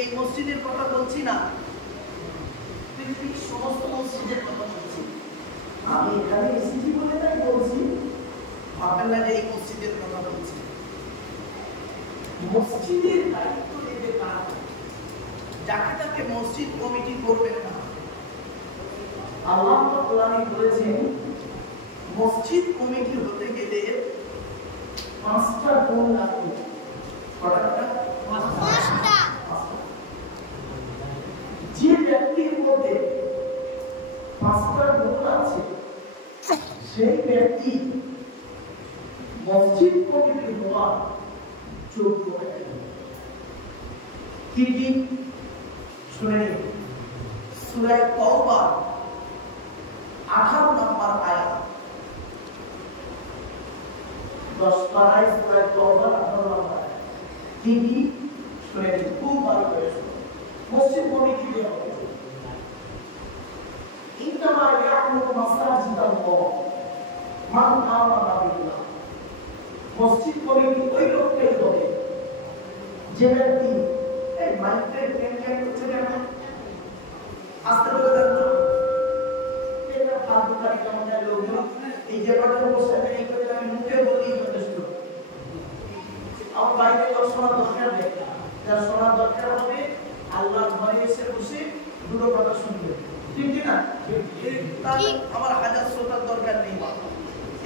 এই মসজিদের কথা বলছি না, পৃথিবীর সমস্ত মসজিদের কথা বলছি। আমি এখানে এসেছি বলে তাই বলছি, ভাববেন না যে এই মসজিদের কথা বলছি। মসজিদের দায়িত্ব নেবে কারা? যাকে তাকে মসজিদ কমিটি করবেন না। আল্লাহ কোরআনে বলেছেন মসজিদ কমিটি হতে গেলে 5টা গুণ লাগবে। কয়টা? 5টা। যে ব্যক্তির মধ্যে 5টা গুণ আছে সেই ব্যক্তি মসজিদ কমিটি হওয়ার যোগ্য ব্যক্তি। কি কি শুনে নিন। সূরা তাওবা 18 নম্বর আয়াত, 10 পারায় সূরা তাওবা 18 নম্বর আয়াত। কি কি শুনে নিন, খুব ভালো করে শুনুন। মসজিদ কমিটি কি হবে? ইন্নামা ইয়ামুরু মাসাজিদাল্লাহ মান আমানা বিল্লাহ। মসজিদ কমিটি ওই লোকটাই হবে যে ব্যক্তি এই মাইকের ক্যান করছে কেন? আস্তে করে দেন না, এটা ফালতু কাজ আমাদের লোকজন এই জায়গাটা বসে আছে, এই কথা আমি মুখে বলি যথেষ্ট। আমার বাইরে লোক শোনার দরকার নেই, যার শোনার দরকার হবে আল্লাহর ঘরে এসে বসে দুটো কথা শুনবে, ঠিক না? তাহলে আমার হাজার শ্রোতার দরকার নেই।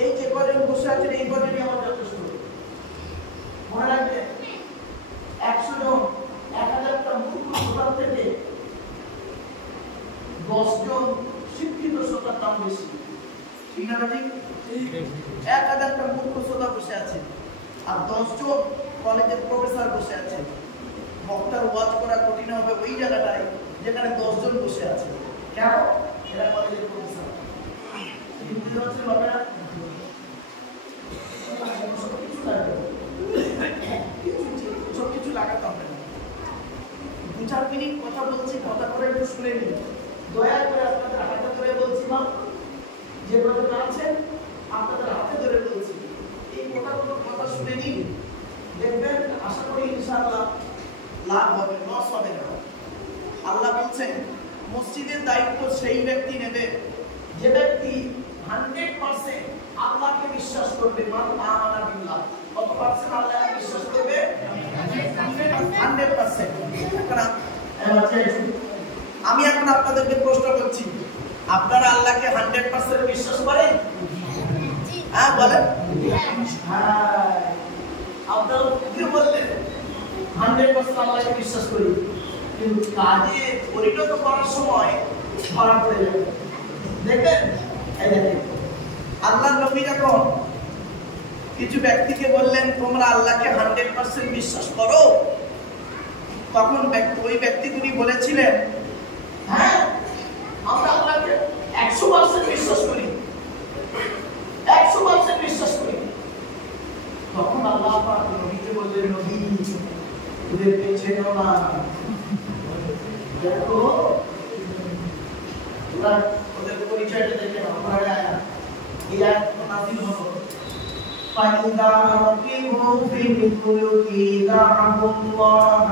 এই যে কজন বসে আছেন এই কজনই আমার যথেষ্ট। মনে রাখবেন 100 জন 1000টা মূর্খ শ্রোতার থেকে 10 জন শিক্ষিত শ্রোতার দাম বেশি, ঠিক না? ঠিক। 1000টা মূর্খ শ্রোতা বসে আছে আর 10 জন কলেজের প্রফেসর বসে আছে। বক্তার ওয়াজ করা কঠিন হবে ওই জায়গাটায় যেখানে 10 জন বসে আছে। কেন? এরা কলেজের প্রফেসর। বুঝতে পারছেন বাবারা? সবকিছু লাগাতে হবে না। 2-4 মিনিট কথা বলছি, কথা করে একটু শুনে নিন। দয়া করে আপনাদের হাতে ধরে বলছি, মা যে কথা আছেন আপনাদের হাতে ধরে বলছি, এই কথা শুনে নিন। দেখবেন আশা করি ইনশাআল্লাহ লাভ হবে, লস হবে না। আল্লাহ বলছেন মসজিদের দায়িত্ব সেই ব্যক্তি নেবে যে ব্যক্তি 100% আল্লাহকে বিশ্বাস করবে। মান আমানা বিল্লাহ। কত পার্সেন্ট আল্লাহকে বিশ্বাস করবে? 100%। আমি এখন আপনাদেরকে প্রশ্ন করছি, আপনারা আল্লাহকে 100% বিশ্বাস করেন? হ্যাঁ বলেন। আপনারা কি বললেন? 100% আল্লাহকে বিশ্বাস করি, কিন্তু কাজে পরিণত করার সময় ধরা পড়ে যাবে। দেখবেন এই দেখেন আল্লাহর নবী যখন কিছু ব্যক্তিকে বললেন তোমরা আল্লাহকে 100% বিশ্বাস করো, তখন ওই ব্যক্তিগুলি বলেছিলেন হ্যাঁ আমরা আল্লাহকে 100% বিশ্বাস করি, 100% বিশ্বাস করি। তখন আল্লাহ পাক নবীকে বললেন নবী ওদের পেছনে না, দেখো ওদের পরিচয়টা দেখে নাও। পরে আয়াত এই আয়াত নাযিল হলো ফাইদা রাকিবু ফিল ফুলকি দা'আল্লাহ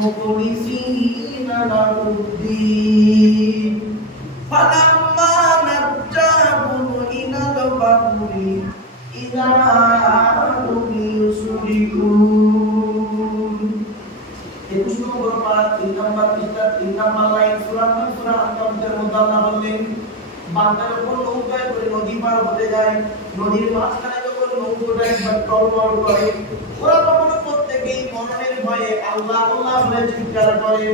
মুখলিসিনা লাহুদ্দিন ফালাম্মা নাজ্জাহুম ইলাল বাররি ইযা হুম ইউশরিকুন। 21 নম্বর পারা 3 নম্বর পৃষ্ঠা 3 নম্বর লাইন সূরা আন-নামলের মধ্যে আল্লাহ বললেন বান্দা যখন নৌকায় করে নদী পার হতে যায়, নদীর মাঝখানে যখন নৌকাটা একবার টলমল করে, ওরা তখন প্রত্যেকেই মরণের ভয়ে আল্লাহ আল্লাহ বলে চিৎকার করে।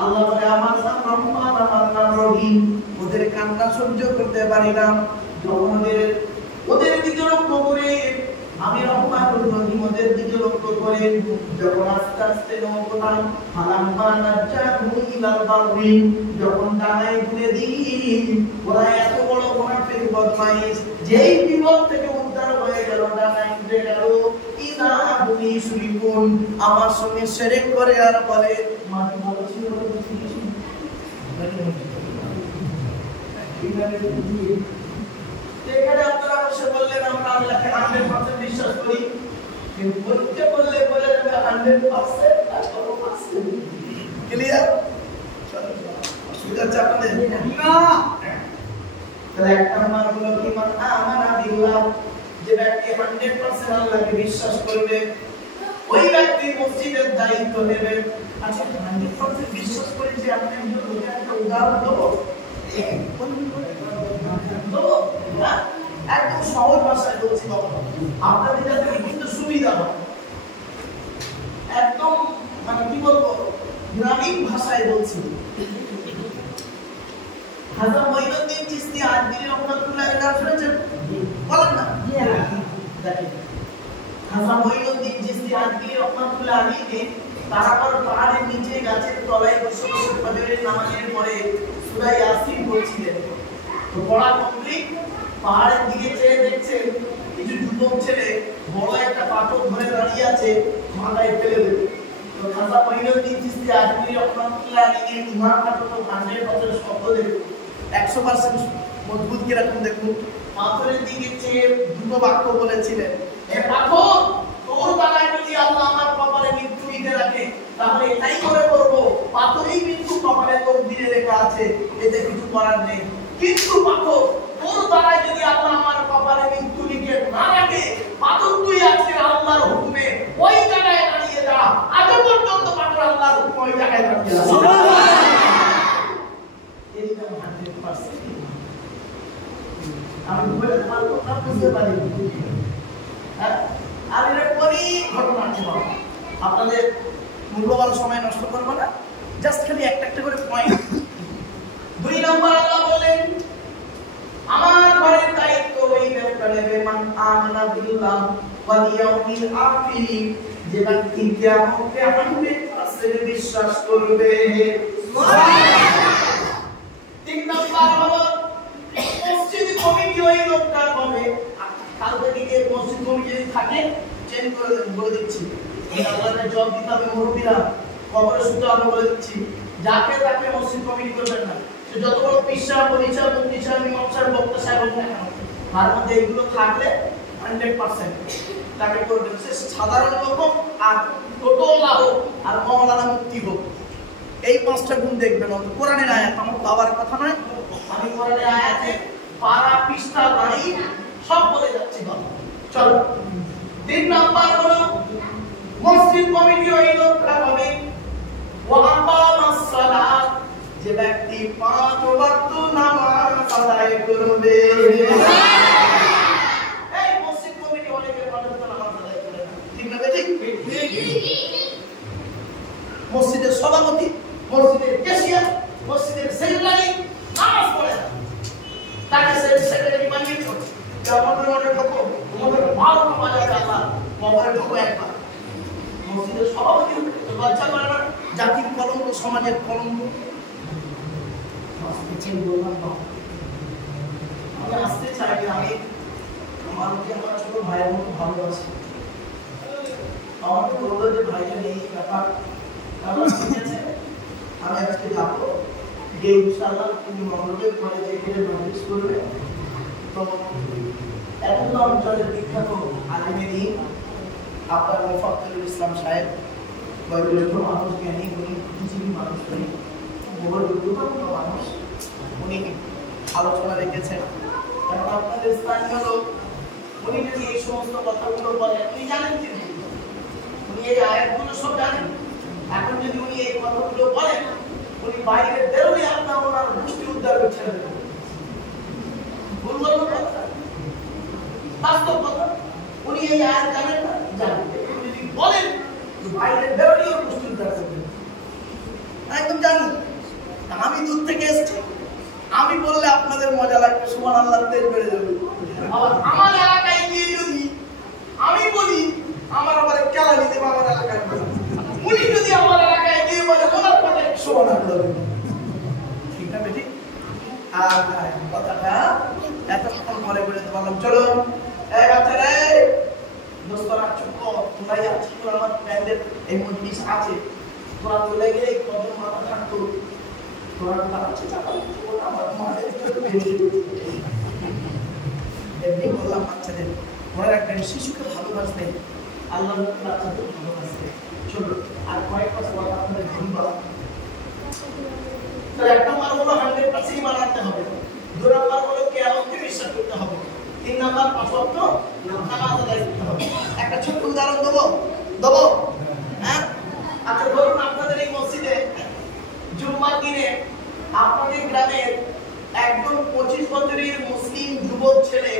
আল্লাহ বলে আমার নাম রহমান, আমার নাম রহিম। ওদের কান্না সহ্য করতে পারি না, যখন ওদের দিকে লক্ষ্য করে আমি রহমান রহিম ওদের দিকে লক্ষ্য করে যখন আস্তে আস্তে নৌকাটা ফালাম্মা নাজ্জাহুম ইলাল বাররি যখন ডানায় তুলে দিই, ওরা এত বড় মুনাফিক বদমাইশ, যেই বিপদ থেকে উদ্ধার হয়ে গেল ডানায় উঠে গেল, ইযা হুম ইউশরিকুন আমার সঙ্গে শিরক করে আর বলে মানে ভালো ছিল এখানে আপনারা বসে বললেন আমরা আল্লাহকে 100% বিশ্বাস করি, কিন্তু বলতে বললে বলে যাবে 100% আর কত পার্সেন্ট ক্লিয়ার? অসুবিধা হচ্ছে আপনাদের না? তাহলে এক নাম্বার হলো কি মান আমানা বিল্লাহ, যে ব্যক্তি 100% আল্লাহকে বিশ্বাস করবে ওই ব্যক্তি মসজিদের দায়িত্ব নেবে। আচ্ছা 100% বিশ্বাস করে যে আপনি লোকে একটা উদাহরণ দেবো, একদম সহজ ভাষায় বলছি বাবা, আপনাদের যাতে কিন্তু সুবিধা হয়, একদম মানে কি বলবো গ্রামীণ ভাষায় বলছি। হাজরত মঈনুদ্দিন চিশতি আজমিরি রহমাতুল্লাহ আলাইহি নাম শুনেছেন? বলেন না। দেখেন হাজরত মঈনুদ্দিন চিশতি আজমিরি রহমাতুল্লাহ আলাইহি তারাপর পাহাড়ের নিচে গাছের তলায় বসে বসে ফজরের নামাজের পরে সূরা ইয়াসিন পড়ছিলেন। তো পড়া কমপ্লিট, পাহাড়ের দিকে চেয়ে দেখছে কিছু যুবক ছেলে বড় একটা পাথর ধরে দাঁড়িয়ে আছে, মাথায় ফেলে দেবে। তো হাজরত মঈনুদ্দিন চিশতি আজমিরি রহমাতুল্লাহ আলাইহি ইমামটা তো 100% শব্দ দেখুন, 100% মজবুত কিরকম দেখুন। পাথরের দিকে চেয়ে দুটো বাক্য বলেছিলেন, হে পাথর, তোর বেলায় যদি আল্লাহ আমার কপালে মৃত্যু লিখে রাখে তাহলে এটাই করে করব, পাথরেই মৃত্যু কপালে তোর দিলে লেখা আছে, এতে কিছু করার নেই। কিন্তু পাথর, তোর বেলায় যদি আল্লাহ আমার কপালে মৃত্যু লিখে না রাখে, পাথর তুই আজকে আল্লাহর হুকুমে ওই জায়গায় দাঁড়িয়ে যা, আজ পর্যন্ত পাথর আল্লাহর হুকুমে ওই জায়গায় দাঁড়িয়ে যা। এইটা 100%। আমি বলে পারবো না, বুঝতে পারি। আর এরকমই ঘটনা আছে বাবা, আপনাদের মূল্যবান সময় নষ্ট করবো না, জাস্ট খালি একটা একটা করে পয়েন্ট। 2 নম্বর আল্লাহ বলেন আমার ঘরের দায়িত্ব ওই ব্যক্তি নেবে মান আমানা বিল্লাহ ওয়াল ইয়াউমিল আখির, যে ব্যক্তি কিয়ামতকে 100% বিশ্বাস করবে। সুবহানাল্লাহ। 3 নম্বর হলো মসজিদ কমিটি ওই লোকটা হবে, কালকে দিকে মসজিদ কমিটি যদি থাকে চেঞ্জ করে দেব, বলে দিচ্ছি। এই আল্লাহর জব দিতে হবে মুরব্বিরা, কবরের সূত্র আমি বলে দিচ্ছি, যাকে তাকে মসজিদ কমিটি করবেন না। সে যত বড় পিসা পরিচয় মুফতি ইমাম সাহেব বক্তা সাহেব হোক না কেন, তার মধ্যে এগুলো থাকলে 100% তাকে করবেন। সে সাধারণ লোক হোক আর টোটোলা হোক আর মাওলানা মুফতি হোক, এই 5টা গুণ দেখবেন। কোরআনের আয়াত, আমার বাবার কথা নয়, আমি কোরআনের আয়াতে পারা পৃষ্ঠা দাঁড়ি সব বলে যাচ্ছি বাবা। চলো 3 নাম্বার হলো মসজিদ কমিটি ওই লোকটা হবে ওয়া আকামাস সালাত, যে ব্যক্তি 5 ওয়াক্ত নামাজ আদায় করবে। এই মসজিদ কমিটি অনেকে 5 ওয়াক্ত নামাজ আদায় করে না, ঠিক না? ঠিক। মসজিদের সভাপতি, মসজিদের ক্যাশিয়ার, মসজিদের সেক্রেটারি নামাজ পড়ে না, তাকে সেক্রেটারি বানিয়ে ছোট আমাদের অনেক লোক আমাদের 12টা বাজার আল্লাহ কবরে ঢোকো একবার। মসজিদের সভাপতি লজ্জা করে না? জাতির কলঙ্ক, সমাজের কলঙ্ক। আমি আসতে চাই না, আমি আমাকে আমার ছোট ভাইয়ের মতো ভালোবাসি। আমাকে বললো যে ভাইজান এই ব্যাপার, ঠিক আছে আমি আজকে যাবো, গিয়ে ইনশাআল্লাহ তুমি মঙ্গলবার কলেজে গিয়ে নোটিস করবে। তো এতগুলো অঞ্চলের বিখ্যাত আলিমের আপনার মুফাদ্দুল ইসলাম সাহেব, বয়োজ্যেষ্ঠ মানুষ, জ্ঞানী, উনি বুদ্ধিজীবী মানুষ, উনি বহু মানুষ, উনি আলোচনা রেখেছেন। কারণ আপনাদের স্থানীয় লোক, উনি যদি এই সমস্ত কথাগুলো বলেন, উনি জানেন কিন্তু, উনি এই আয়াতগুলো সব জানেন। এখন যদি উনি এই কথাগুলো বলেন, উনি বাইরে বেরোলে আপনার ওনার গোষ্ঠী উদ্ধার করে ছেড়ে দেবেন। বলবো কথা, বাস্তব কথা। উনি এই আয়াত জানেন না, জানেন, যদি বলেন বাইরে বেরোলে ওর গোষ্ঠী উদ্ধার করবেন, একদম জানি। আমি দূর থেকে এসেছি, আমি বললে আপনাদের মজা লাগবে, সুবহানাল্লাহ, তেজ বেড়ে যাবে। আবার আমার এলাকায় গিয়ে যদি আমি বলি, আমার আবার কেলা নিতে আমার এলাকায়, উনি যদি আমার এলাকায় গিয়ে বলে ওনার কথা সুবহানাল্লাহ, ঠিক না বেটি? আর কথাটা এতক্ষণ পরে বলে বললাম। চলো এই বাচ্চারা, দোস্তরা চুপ, তোমরাই আজকে আমার প্যান্ডেল এই মজলিস আছে, তোরা চলে গেলে কত মাথা থাকতো, তোরা খারাচ্ছে আমার মাঠে এমনি বললাম বাচ্চাদের, মনে রাখবেন শিশুকে ভালোবাসবেন, আল্লাহ বাচ্চাদের ভালোবাসবেন। চলো আর কয়েক কথা আপনাদের তাহলে এক নম্বর হলো 100% ঈমান আনতে হবে, দুই নম্বর হলো কিয়ামতকে বিশ্বাস করতে হবে, তিন নম্বর পাঁচ ওয়াক্ত নামাজ আদায় করতে হবে। একটা ছোট্ট উদাহরণ দেবো হ্যাঁ? আচ্ছা ধরুন আপনাদের এই মসজিদে জুম্মার দিনে আপনাদের গ্রামের একজন 25 বছরের মুসলিম যুবক ছেলে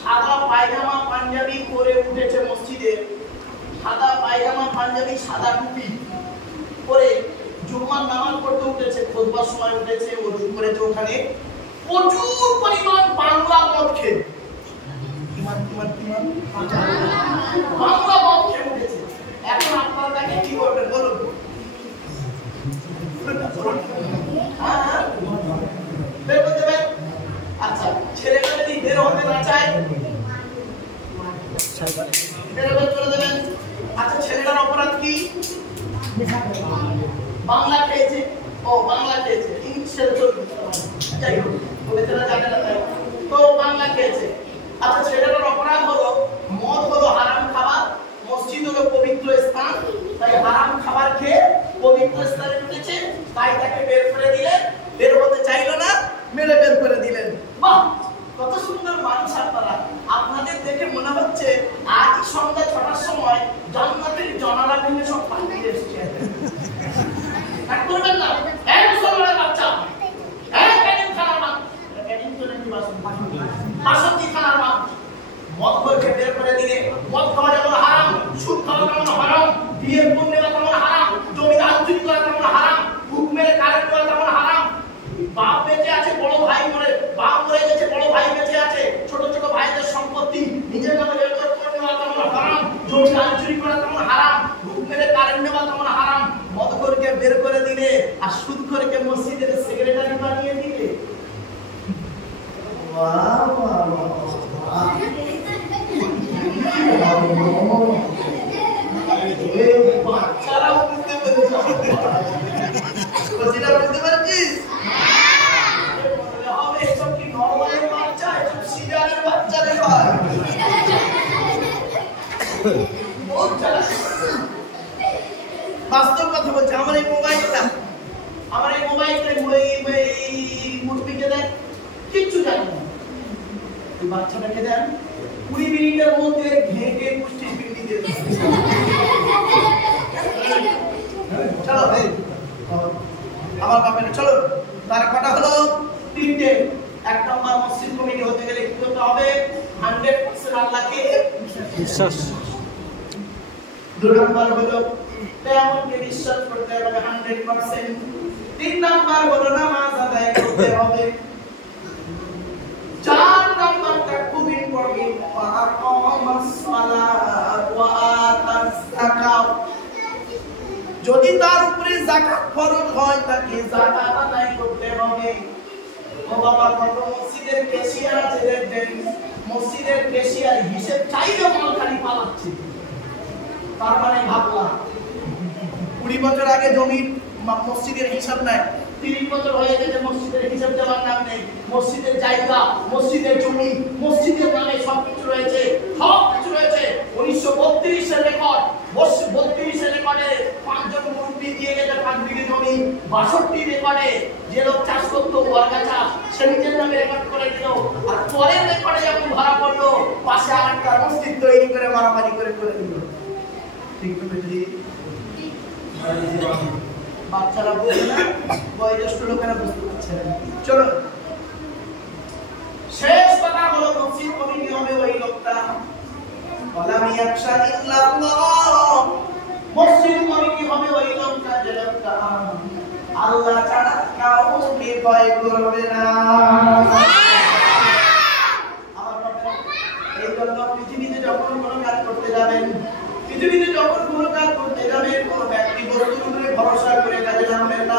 সাদা পায়জামা পাঞ্জাবি পরে উঠেছে মসজিদে, সাদা পায়জামা পাঞ্জাবি সাদা টুপি পরে জুম্মার নামাজ পড়তে উঠেছে, খুতবার সময় উঠেছে, ওযু করেছে, ওখানে প্রচুর পরিমাণ বাংলা মদ খেয়ে বাংলা মদ খেয়ে উঠেছে। এখন আপনারা তাকে কি করবেন বলুন? বের করে দেবেন? আচ্ছা ছেলেটা যদি বের হতে না চায় বের করে দেবেন। আচ্ছা ছেলেটার অপরাধ কি? বাংলা খেয়েছে, ও বাংলা খেয়েছে, ইংলিশে চলবে, যাই হোক বেচারা জানে না তাই তো বাংলা খেয়েছে। আচ্ছা ছেলেটার অপরাধ হলো মদ হলো হারাম খাবার, মসজিদ হলো পবিত্র স্থান, তাই হারাম খাবার খেয়ে পবিত্র স্থানে উঠেছে, তাই তাকে বের করে দিলেন, বের হতে চাইলো না, মেরে বের করে দিলেন। বাহ কত সুন্দর মানুষ আপনারা! আপনাদের দেখে মনে হচ্ছে আজ সন্ধ্যা 6টার সময় জান্নাতের জনালা ভেঙে সব পালিয়ে এসেছে। কাট করবেন না, এক মুসলমানের বাচ্চা, এক ক্যানিং খানার মা, ক্যানিং তো নাকি বাসন্তী খানার মা, মদ করে বের করে দিলে, মদ খাওয়া যেমন হারাম, সুদ খাওয়া যেমন হারাম, বিয়ের পণ নেওয়া তেমন হারাম, জমিদার চুরি করা তেমন হারাম, বুক মেরে কারেন্ট করা তেমন হারাম। বাপ বেঁচে আছে, বড় ভাই বাপ মরে গেছে, বড় ভাই বেঁচে আছে, ছোট ছোট ভাইদের সম্পত্তি নিজের নামে রেকর্ড করে নেওয়া তেমন হারাম, জমিদার চুরি করা তেমন হারাম, বুক মেরে কারেন্ট নেওয়া তেমন হারাম। মদখোরকে বের করে দিলে আর সুদখোরকে মসজিদের সেক্রেটারি বানিয়ে দিলে। বাহ বাহ বাহ, বাচ্চারাও বুঝতে পেরেছে, বুঝতে পারছিস? হবে এসব কি নরমালের বাচ্চা, এসব সিজারের বাচ্চা রে ভাই। বাস্তব কথা বলছে। আমার এই মোবাইলটা মুরব্বিকে দেন, কিচ্ছু জানি না, এই বাচ্চাটাকে দেন 20 মিনিটের মধ্যে ঘেঁটে পুষ্টি পিন্ডি দিয়ে দেন। চলো আমার বাপের চলো, তার কটা হলো? 3টে। এক নম্বর মসজিদ কমিটি হতে গেলে কি করতে হবে? 100% আল্লাহকে বিশ্বাস। দুই নম্বর হলো কিয়ামতকে বিশ্বাস করতে হবে 100%। তিন নম্বর হলো নামাজ আদায় করতে হবে। চার নম্বরটা খুব ইম্পর্টেন্ট, আকামাস সালাত ওয়া আতাস যাকাত। যদি তার উপরে যাকাত ফরজ হয় তাকে যাকাত আদায় করতে হবে। ও বাবা কত মসজিদের ক্যাশিয়ার আছে দেখবেন, মসজিদের ক্যাশিয়ার হিসাব চাইলে মাল খালি পালাচ্ছে, তার মানে ভাবলা 20 বছর আগে জমির মসজিদের হিসাব নাই, 30 বছর হয়ে গেছে মসজিদের হিসাব দেওয়ার নাম নেই। মসজিদের জায়গা, মসজিদের জমি, মসজিদের নামে সবকিছু রয়েছে, সবকিছু রয়েছে। 1932 এর রেকর্ড, 32 এর রেকর্ডে 5 জন মুরব্বি দিয়ে গেছে 5 বিঘে জমি। 62 রেকর্ডে যে লোক চাষ করতো বর্গা চাষ, সে নিজের নামে রেকর্ড করে দিল। আর পরের রেকর্ডে যখন ধরা পড়লো, পাশে আরেকটা মসজিদ তৈরি করে মারামারি করে দিল। ঠিক বুঝলি? বাচ্চারা বুঝে না, বয়োজ্যেষ্ঠ লোকেরা বুঝতে পারছে না। চলো শেষ কথা হলো মসজিদ কমিটি হবে ওই লোকটা ওয়ালাম ইয়াখশা ইল্লাল্লাহ। মসজিদ কমিটি হবে ওই লোকটা যে লোকটা আল্লাহ ছাড়া কাউকে ভয় করবে না। এই জন্য পৃথিবীতে যখন কোনো কাজ করতে যাবেন, কোনো ব্যক্তি বস্তুর উপরে ভরসা করে কাজে নামবেন না।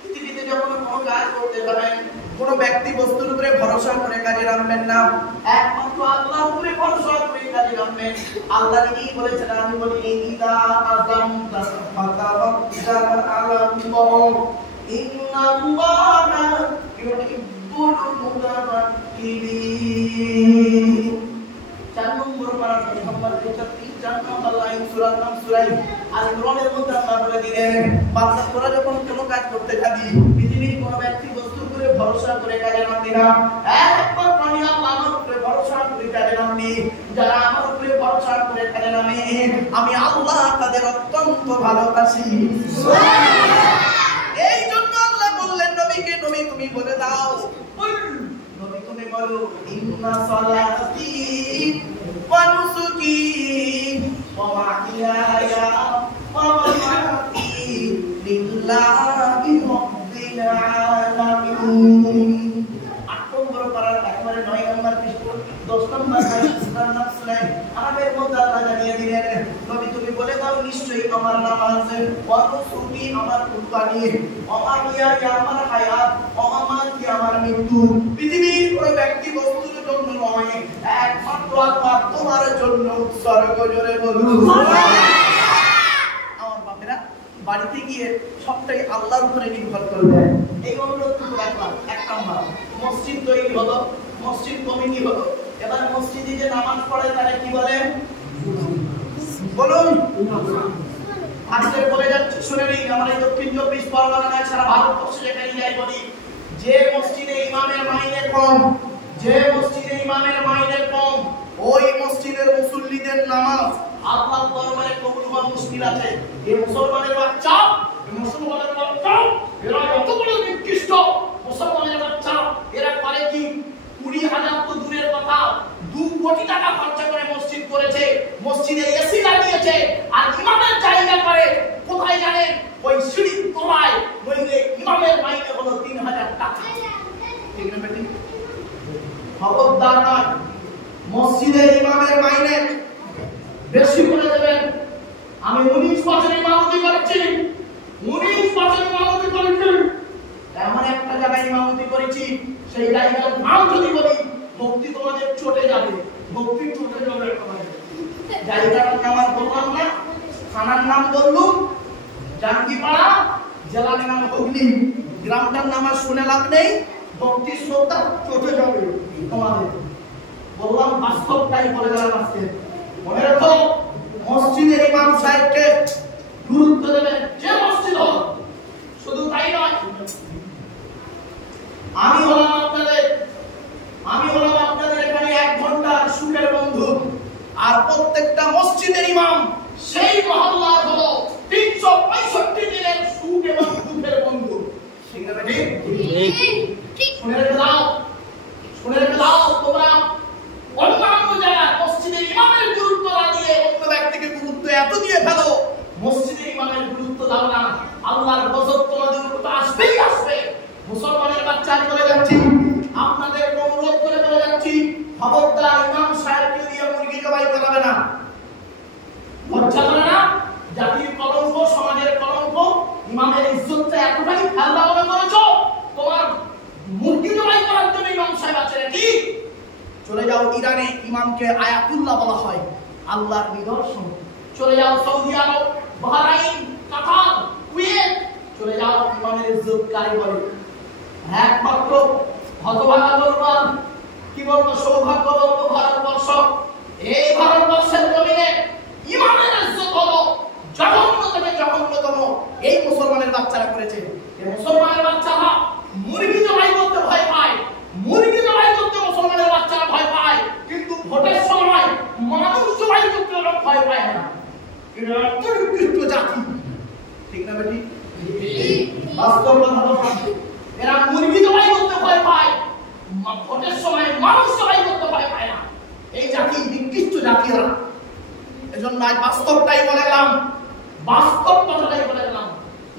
পৃথিবীতে যখন কোনো কাজ করতে যাবেন, কোনো ব্যক্তি বস্তুর উপরে ভরসা করে কাজে নামবেন না, একমাত্র আল্লাহর উপরে ভরসা করে কাজে নামবেন। আল্লাহ নিজেই বলেছেন, আমি বলি ইদা আযামতা ফাতাওয়াক্কাল আলাল্লাহ ইন্নাল্লাহা ইউহিব্বুল মুতাওয়াক্কিলিন। 4 নম্বর পারা নম্বর 33 4 নম্বর লাইন সূরার নাম সূরা আল ইমরানের মধ্যে আল্লাহ বলে দিলেন, বান্দা তোরা যখন কোনো কাজ করতে যাবি, পৃথিবীর কোনো ব্যক্তি বস্তুর উপরে ভরসা করে কাজে নামবি না। একবার প্রাণী আল্লাহর উপরে ভরসা করে কাজে নামবি। যারা আমার উপরে ভরসা করে কাজে নামে, আমি আল্লাহ তাদের অত্যন্ত ভালোবাসি। এই জন্য আল্লাহ বললেন নবীকে, নবী তুমি বলে দাও, নবী তুমি বলো, ইন্না সালাতি ওয়া নুসুকি ওয়া মাহইয়ায়া ওয়া মামাতি লিল্লাহি রাব্বিল আলামিন। 8 নম্বর পারার একবারে 9 নম্বর পৃষ্ঠা 10 নম্বর সূরা আরাবের মধ্যে আল্লাহ জানিয়ে দিলেন, নবী তুমি বলে দাও নিশ্চয়ই আমার নামাজ, ওয়া নুসুকি আমার কুরবানি, ওয়া মাহইয়ায়া আমার হায়াত, ওয়া মামাতি আমার মৃত্যু পৃথিবীর কোনো ব্যক্তি বস্তুর জন্য নয়, একমাত্র আল্লাহ তোমার জন্য উৎসর্গ। জোরে বলুন আমার বাপেরা, বাড়িতে গিয়ে সবটাই আল্লাহর উপরে নির্ভর করবে। এই অনুরোধ রাখলাম। 1 নম্বর মসজিদ তৈরি হলো, মসজিদ কমিটি হলো, এবার মসজিদে যে নামাজ পড়ে তারা কি বলে বলুন? আজকে বলে যাচ্ছি শুনে নিন, আমরা দক্ষিণ 24 পরগনায় সারা ভারতবর্ষে যেখানে যাই বলি, যে মসজিদে ইমামের মাইনে কম, যে মসজিদে ইমামের মাইনে কম, ওই মসজিদের মুসল্লিদের নামাজ আল্লাহর দরবারে কবুল হওয়া মুশকিল আছে। এই মুসলমানের বাচ্চা, এই মুসলমানের বাচ্চা, এরা এত বড় নিকৃষ্ট মুসলমানের বাচ্চা, এরা করে কি 20,000 তো দূরের কথা, 2 কোটি টাকা খরচা করে মসজিদ করেছে, মসজিদে এসি লাগিয়েছে, আর ইমামের জায়গা করে কোথায় জানেন? ওই সিঁড়ির তলায়। নইলে ইমামের মাইনে হলো 3,000 টাকা। ঠিক না বেটি? খবরদার নয়, মসজিদে ইমামের মাইনে বেশি করে দেবেন। আমি 19 বছর ইমামতি করেছি, 19 বছর ইমামতি করেছি, এমন একটা জায়গায় ইমামতি করেছি, সেই জায়গার নাম যদি বলি ভক্তি তোমাদের চটে যাবে, ভক্তি চটে যাবে। জায়গাটার নাম আর বললাম না, থানার নাম বললুম জানকিপাড়া, জেলার নাম হুগলি, গ্রামটার নাম আর শুনে লাভ নেই, ভক্তি শ্রদ্ধা চটে যাবে তোমাদের। বললাম বাস্তবটাই বলে গেলাম আজকে। মনে রাখো, মসজিদের ইমাম সাহেবকে গুরুত্ব দেবেন, যে মসজিদ হোক। শুধু তাই নয়, আমি হলাম আপনাদের এখানে 1 ঘন্টার সুখের বন্ধু, আর প্রত্যেকটা মসজিদের ইমাম সেই মহল্লার হলো 365 দিনের সুখ এবং দুঃখের বন্ধু। ঠিক না বেটি? ঠিক। শুনে রেখে দাও তোমরা অন্যান্য জায়গায় মসজিদের ইমামের গুরুত্ব না দিয়ে অন্য ব্যক্তিকে গুরুত্ব এত দিয়ে ফেলো, মসজিদের ইমামের গুরুত্ব দাও না, আল্লাহর গজব তোমাদের উপর আসবেই আসবে। মুসলমানের বাচ্চা বলে যাচ্ছি, আপনাদের অনুরোধ করে বলে যাচ্ছি, খবরদার ইমাম সাহেবকে দিয়ে মুরগি জবাই করাবে না। লজ্জা করে না? জাতির কলঙ্ক, সমাজের কলঙ্ক, ইমামের ইজ্জতটা এতটাই ফেললা মনে করেছো, তোমার মুরগি জবাই করার জন্য ইমাম সাহেব আছে নাকি? চলে যাও ইরানে, ইমামকে আয়াতুল্লাহ বলা হয়, আল্লাহর নিদর্শন। চলে যাও সৌদি আরব, বাহরাইন, কাতার, কুয়েত, চলে যাও ইমামের ইজ্জত কারে বলে। একমাত্র হতভাগা বলবান, কি বলবো, সৌভাগ্যবন্ত ভারতবর্ষ। এই ভারতবর্ষের জমিনে ইমামের ইজ্জত হলো জঘন্য থেকে জঘন্যতম এই মুসলমানের বাচ্চারা করেছে। এই মুসলমানের বাচ্চারা মুরগি জবাই করতে ভয় পায়, মুরগি জবাই করতে মুসলমানের বাচ্চারা ভয় পায়, কিন্তু ভোটের সময় মানুষ জবাই করতে ওরা ভয় পায় না। এটা একটা উৎকৃষ্ট জাতি। ঠিক না বেটি? বাস্তব কথা তো এরা মুরগি জবাই করতে ভয় পায়, ভোটের সময় মানুষ জবাই করতে ভয় পায় না। এই জাতি নিকৃষ্ট জাতিরা। এজন্য আজ বাস্তবটাই বলে গেলাম, বাস্তব কথাটাই বলে গেলাম।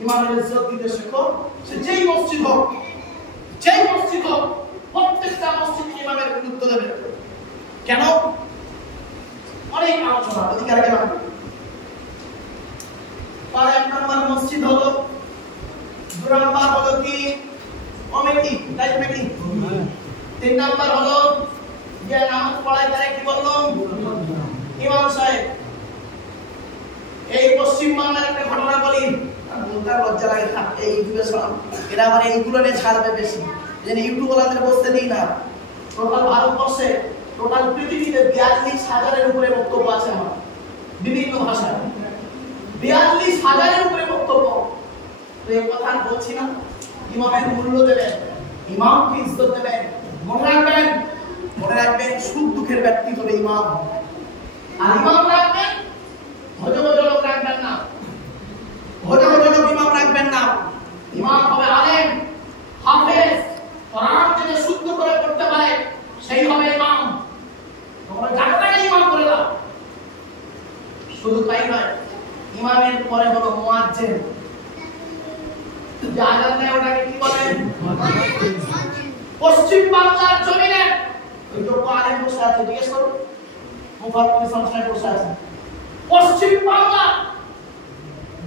ইমামের ইজ্জত দিতে শেখো, সে যেই মসজিদ হোক, প্রত্যেকটা মসজিদে ইমামের গুরুত্ব দেবে। কেন? অনেক আলোচনা, অধিকার গেলাম। তার 1 নম্বর মসজিদ হলো, 2 নম্বর হলো কি কমিটি, টাইপ মিটিং, 3 নম্বর হলো যে নামাজ পড়ায় তারা কি বললাম ইমাম সাহেব। এই পশ্চিম বাংলার একটা ঘটনা বলি, বলতে লজ্জা লাগে, এই ইউটিউবে এরা মানে এইগুলো নিয়ে ছাড়বে বেশি, যেন ইউটিউব ওলাদের বসতে দিই না। টোটাল ভারতবর্ষে, টোটাল পৃথিবীতে 42,000-এর উপরে বক্তব্য আছে আমার। বিভিন্ন ভাষায় 42,000-এর উপরে বক্তব্য। তো এই কথা বলছি না, ইমামের মূল্য দেবেন, ইমামকে ইজ্জত দেবেন, মনে রাখবেন সুখ দুঃখের ব্যক্তি হবে ইমাম। আর ইমাম রাখবেন, ভজভজ লোক রাখবেন না, ভজভজ লোক ইমাম রাখবেন না। ইমাম হবে আলেম, হাফেজ, কোরআন থেকে শুদ্ধ করে পড়তে পারে, সেই হবে ইমাম। তোমরা যাকে ইমাম করে দাও। শুধু তাই নয়, ইমামের পরে হলো মুয়াজ্জিন। আজান দেয় ওটাকে কি বলেন? পশ্চিম বাংলার জমিনে ওই তো আলেম বসে আছে, জিজ্ঞেস করো মুফাদ্দিল সংসদে বসে আছে। পশ্চিম বাংলা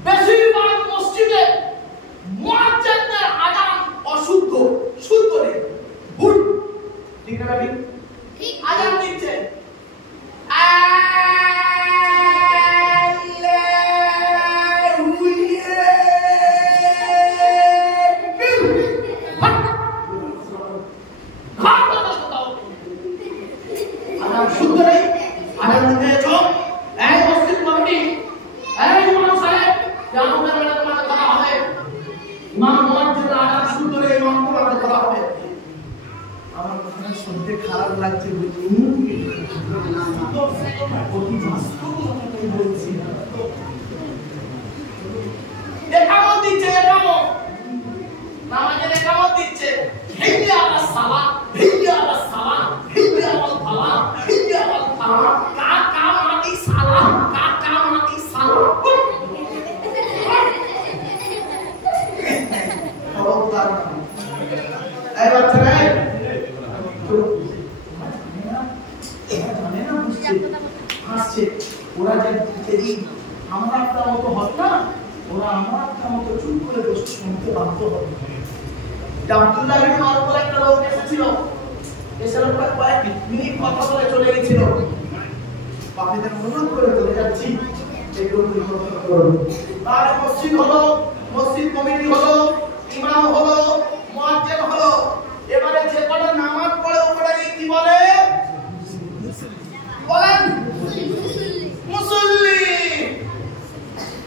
বেশিরভাগ মসজিদে মুয়াজ্জিনের আজান অশুদ্ধ, শুদ্ধ নেই, ভুল। ঠিক না ভাই? ঠিক আজান দিচ্ছে শুদ্ধ নেই, আজান দিতে চোখ এই মসজিদ কমিটি, এই ইমাম সাহেব, আমাদের বেলা তোমাদের করা হবে, ইমাম মুয়াজ্জিনের আজান শুদ্ধ নেই, ইমাম তোমাদের করা হবে। আমার কথা শুনতে খারাপ লাগছে বুঝি, অতি বাস্তব কথাটাই বলছি। একামত দিচ্ছে, একামত নামাজের একামত দিচ্ছে, হিয়া আলাস সালাম, হিয়া আলাস সালাম, হিয়া আলাল ফালাহ, হিয়া আলাল ফালাহ, কা কা মাটি সালাম, কা কা মাটি সালাম। খবরদার এই বাচ্চারা হাসছে, ওরা যদি আমরা একটা মতো হত না, ওরা আমার একটা মতো চুপ করে বসে শুনতে বাধ্য হবে। আব্দুল্লাহ ইবনে ওমর বলে একটা লোক এসেছিল, এসে লোকটা কয়েক মিনিট কথা বলে চলে গেছিল। বাকিদের অনুরোধ করে চলে যাচ্ছি, এগুলো পরিবর্তন করুন। আর মসজিদ হলো, মসজিদ কমিটি হলো, ইমাম হলো, মুয়াজ্জিন হলো, এবারে যে কটা নামাজ পড়ে ওটাকে কি বলে? বলেন মুসল্লি।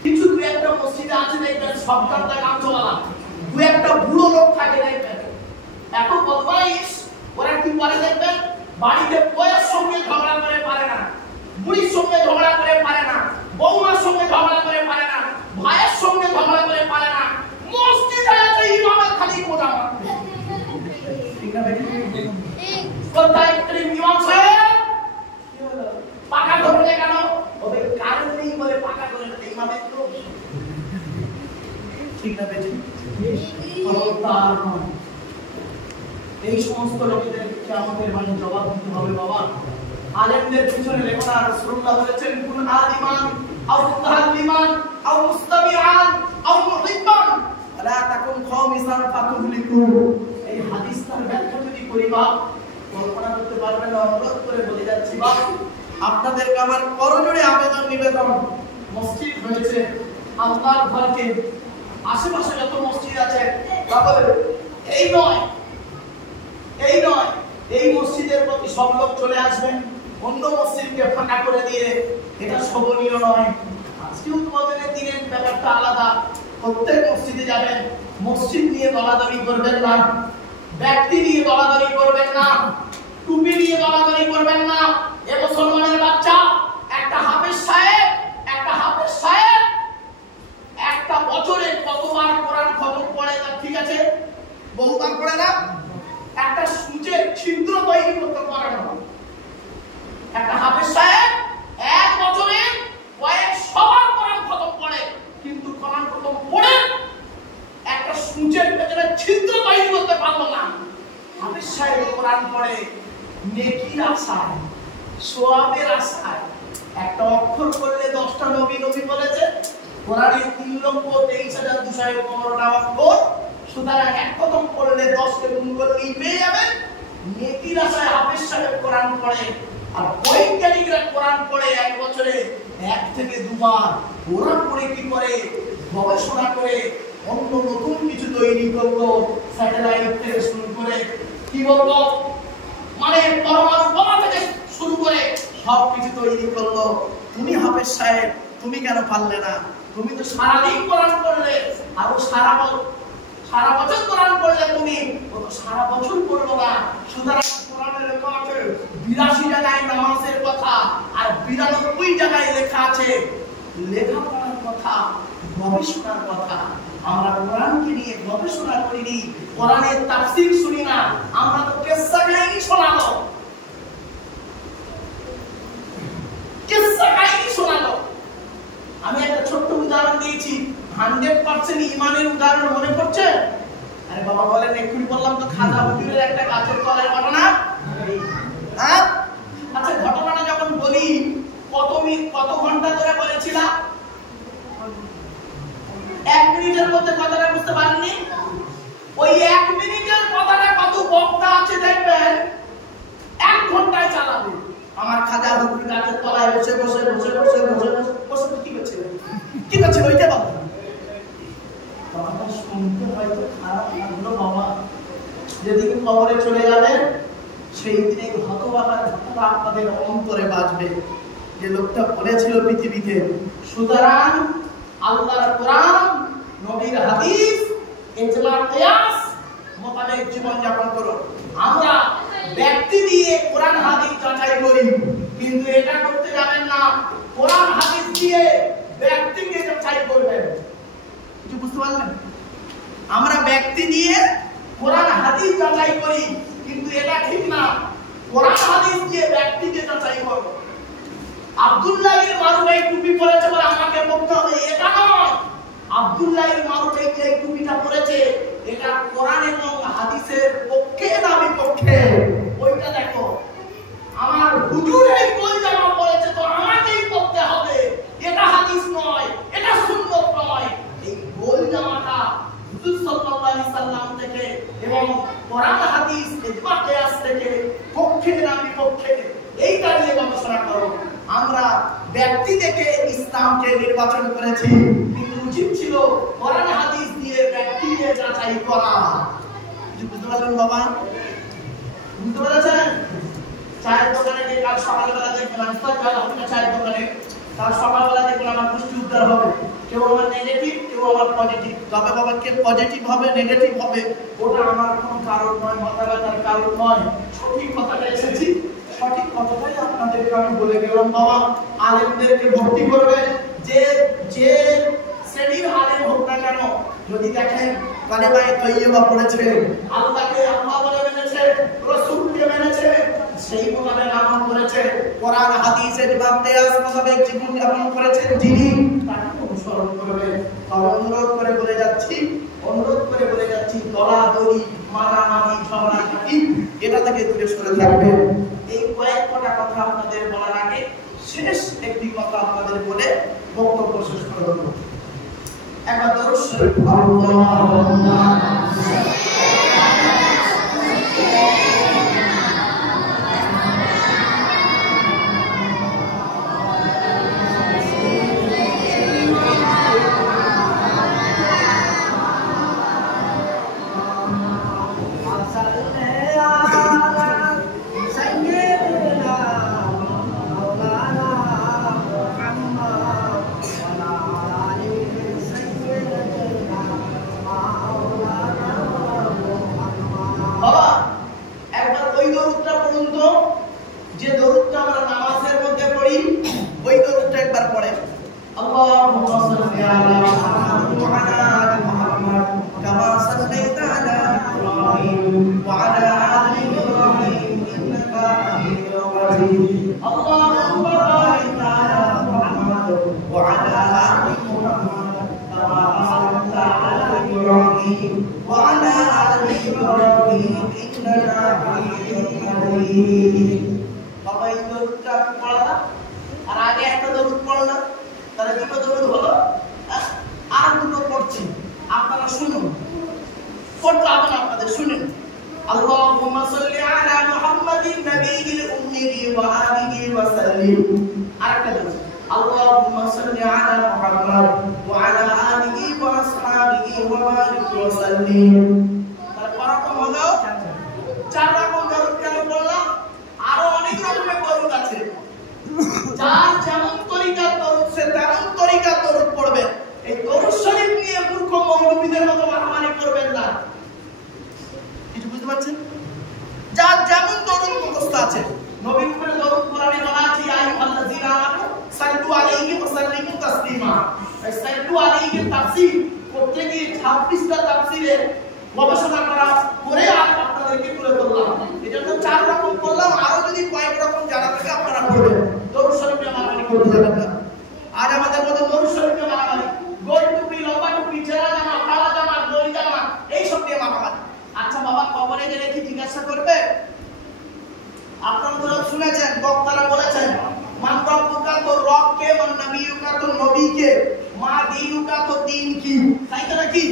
কিছু দু একটা মসজিদে আছে দেখবেন সবটা গামছাওয়ালা, দু একটা বুড়ো লোক থাকে দেখবেন, এত বদমাইশ, ওরা কি করে দেখবেন বাড়িতে বউয়ের সঙ্গে ঝগড়া করে পারে না, বুড়ির সঙ্গে ঝগড়া করে পারে না, বউমার সঙ্গে ঝগড়া করে পারে না, ভাইয়ের সঙ্গে ঝগড়া করে পারে না, মসজিদে আছে ইমামের খালি কোদা মারতে। ঠিক আছে কোথায় ইমাম সাহেব পাকা ধরলে কেন? ওদের কারণ নেই বলে পাকা করে ইমামের তো ঠিক না বেশি। এই সমস্ত লোকেদেরকে আমাদের মানে জবাব দিতে হবে বাবা। আলেমদের পিছনে লেখো না, রাসূলুল্লাহ বলেছেন কুন আলিমান আও মুতাআল্লিমান আও মুস্তামিআন আও মুহিব্বান লা তাকুন খামিসান ফাতুহলিকু। এই হাদিসটার ব্যাখ্যা যদি করি বাপ, কল্পনা করতে পারবেন না। অনুরোধ করে বলে যাচ্ছি বাপ, আপনাদেরকে আমার করজোড়ে আবেদন নিবেদন, মসজিদ হয়েছে আল্লাহর ঘরকে, আশেপাশে যত মসজিদ আছে তাহলে এই নয় এই মসজিদের প্রতি সব লোক চলে আসবেন, অন্য মসজিদকে ফাঁকা করে দিয়ে, এটা শোভনীয় নয়। আজকে উদ্বোধনের দিনের ব্যাপারটা আলাদা, প্রত্যেক মসজিদে যাবেন, মসজিদ নিয়ে দলাদলি করবেন না, ব্যক্তি নিয়ে দলাদলি করবেন না, টুপি নিয়ে দলাদলি করবেন না। এ মুসলমানের বাচ্চা, একটা হাফেজ সাহেব একটা বছরে কতবার কোরআন খতম পড়ে না? ঠিক আছে, বহুবার পড়ে না, একটা সূচের ছিদ্র তৈরি করতে পারে না। একটা হাফেজ সাহেব এক বছরে কয়েক সবার কোরআন খতম পড়ে, কিন্তু কোরআন খতম পড়ে একটা সূচের পেছনে ছিদ্র তৈরি করতে পারলো না। হাফেজ সাহেব কোরআন পড়ে নেকির আশায়, সওয়াবের আশায়। একটা অক্ষর করলে 10টা নবী বলেছে, কোরআনে 3,23,215টা অক্ষর, সুতরাং এক খতম করলে 10 কে গুণ করলেই পেয়ে যাবেন। নেকির আশায় হাফেজ সাহেব কোরআন পড়ে, আর বৈজ্ঞানিকরা কোরআন পড়ে এক বছরে 1 থেকে 2 বার। ওরা পড়ে কি করে? গবেষণা করে অন্য নতুন কিছু তৈরি করলো, স্যাটেলাইট থেকে শুরু করে কি বলবো মানে পরমাণু বোমা থেকে শুরু করে সব কিছু তৈরি করলো। তুমি হাফেজ সাহেব, তুমি কেন পারলে না? তুমি তো সারাদিন কোরআন পড়লে, আর সারা বছর কোরআন পড়লে, তুমি ও তো সারা বছর পড়লো না। সুতরাং কোরআনে লেখা আছে 82 জায়গায় নামাজের কথা, আর 92 জায়গায় লেখা আছে লেখাপড়ার কথা, গবেষণার কথা। আমরা কোরআনকে নিয়ে গবেষণা করিনি, কোরআনের তাফসীর শুনি না, আমরা তো কিসসা কাহিনী শোনালো, কিসসা কাহিনী শোনালো। আমি একটা ছোট্ট উদাহরণ দিয়েছি, 100% ঈমানের উদাহরণ মনে পড়ছে? আরে বাবা বলেন, এক্ষুনি বললাম তো খাজা হুজুরের একটা গাছের তলার ঘটনা। হ্যাঁ, আচ্ছা ঘটনাটা যখন বলি, কত ঘন্টা ধরে বলেছিলাম? 1 মিনিটের মধ্যে কথাটা বুঝতে পারেননি? ওই 1 মিনিটের কথাটা কত বক্তা আছে দেখবেন 1 ঘন্টায় চালাবে। আমার খাজা হুজুর গাছের তলায় বসে বসে বসে বসে বসে বসে কি করছিল ওইটা বলো। কথাটা শুনতে হয়তো খারাপ লাগলো বাবা, যেদিন কবরে চলে যাবেন সেই দিনে হতবাকার ঘটনা আপনাদের অন্তরে বাজবে, যে লোকটা বলেছিল পৃথিবীতে। সুতরাং আল্লাহর কোরআন, নবীর হাদিস, ইজমা কিয়াস মোতাবেক জীবন যাপন করুন। আমরা ব্যক্তি দিয়ে কোরআন হাদিস যাচাই করি, কিন্তু এটা করতে যাবেন না কোরআন হাদিস দিয়ে ব্যক্তিকে যাচাই করবেন। কিছু বুঝতে পারলেন? আমরা ব্যক্তি দিয়ে কোরআন হাদিস যাচাই করি, কিন্তু এটা ঠিক না। কোরআন হাদিস দিয়ে ব্যক্তিকে যাচাই করব। আব্দুল্লাহ ইবনে মারুফাই টুপি পরেছে বলে আমাকে পড়তে হবে এটা নয়। আব্দুল্লাহ ইবনে মারুফাই যে টুপিটা পরেছে এটা কোরআন এবং হাদিসের পক্ষে না বিপক্ষে, ওইটা দেখো। আমার হুজুর এই গোল জামা পরেছে তো আমাকেই পড়তে হবে, এটা হাদিস নয়, এটা সুন্নাত নয়। এই গোল জামাটা হুজুর সাল্লাল্লাহু আলাইহি সাল্লাম থেকে এবং কোরআন হাদিস ইজমা কিয়াস থেকে পক্ষে না বিপক্ষে, এইটা নিয়ে গবেষণা করো। আমরা ব্যক্তি দেখে ইসলামকে নির্বাচন করেছি, কিন্তু উচিত ছিল কোরআন হাদিস দিয়ে ব্যক্তিকে যাচাই করা। বুঝতে পারলেন বাবা? বুঝতে পেরেছেন? চায়ের দোকানে গিয়ে কাল সকালবেলা দেখবেন, আমি তো কাল আপনার চায়ের দোকানে কাল সকালবেলা দেখবেন আমার পুষ্টি উদ্ধার হবে। কেউ আমার নেগেটিভ, কেউ আমার পজিটিভ। তবে বাবা কে পজিটিভ হবে নেগেটিভ হবে ওটা আমার কোনো কারণ নয়, মাথা ব্যথার কারণ নয়। সঠিক কথাটা এসেছি, সঠিক কথাটাই আপনাদেরকে আমি বলে গেলাম বাবা। আলেমদেরকে ভর্তি করবেন, যে যে শ্রেণীর আলেম হোক না কেন, যদি দেখেন কালেমায়ে তৈয়বা পড়েছে, আল্লাহকে আল্লাহ বলে মেনেছে, রাসূলকে মেনেছে, সেই মোতাবেক আমল করেছে, কোরআন হাদিসের কিয়াস মোতাবেক জীবন যাপন করেছেন যিনি, তাকে অনুসরণ করবেন। তবে অনুরোধ করে বলে যাচ্ছি দলাদলি, মারামারি, ঝগড়াঝাটি এটা থেকে দূরে সরে থাকবেন। এই কয়েক কটা কথা আপনাদের বলার আগে শেষ একটি কথা আপনাদের বলে বক্তব্য শেষ করব। একবার দরুদ শরীফ আল্লাহুম্মা যার যেমন তরিকা তাফসীর করতে গিয়ে 26টা তাফসীরে গবেষণা করা করে আর আপনাদেরকে তুলে ধরলাম। এজন্য 4 রকম করলাম, আরো যদি কয়েক রকম জানা থাকে আপনারা করবেন। দরুদ শরীফে মানামানি করতে যাবেন না। আজ আমাদের মধ্যে দরুদ শরীফে মানামানি, গোল টুপি, লম্বা টুপি, ছেঁড়া জামা, কালা জামা, দড়ি জামা, এই সব নিয়ে মানামানি। আচ্ছা বাবা, কবরে গেলে কি জিজ্ঞাসা করবে? আপনারা তো শুনেছেন, বক্তারা বলেছেন মান রব্বুকা, তো রব কে, মান নবিয়ুকা, তো নবী কে, মা দীনুকা, তো দ্বীন কি, তাই তো নাকি?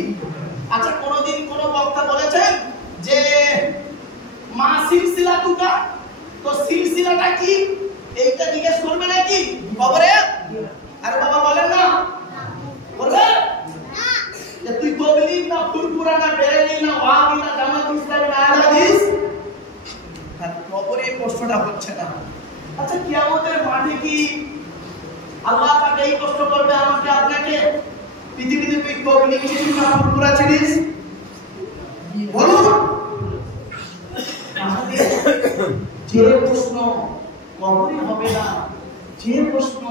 আচ্ছা, কোনদিন কোন বক্তা বলেছেন যে মা সিলসিলাতুকা, তো সিলসিলাটা কি এইটা জিজ্ঞেস করবে নাকি কবরে? আরে বাবা বলেন না, বলবে না যে তুই তবলিগ না, ফুরফুরা না, বেরেলি না, ওয়াহাবি না, জামাত ইসলামী না, আহলে হাদিস? কবরে প্রশ্নটা হচ্ছে না। আচ্ছা, কিয়ামতের মাঠে কি আল্লাহ পাক এই প্রশ্ন করবে আমাকে আপনাকে, পৃথিবীতে তুই তবলিগ ছিলিস না, ফুরফুরা ছিলিস? বলুন। যে প্রশ্ন কবরে হবে না, যে প্রশ্ন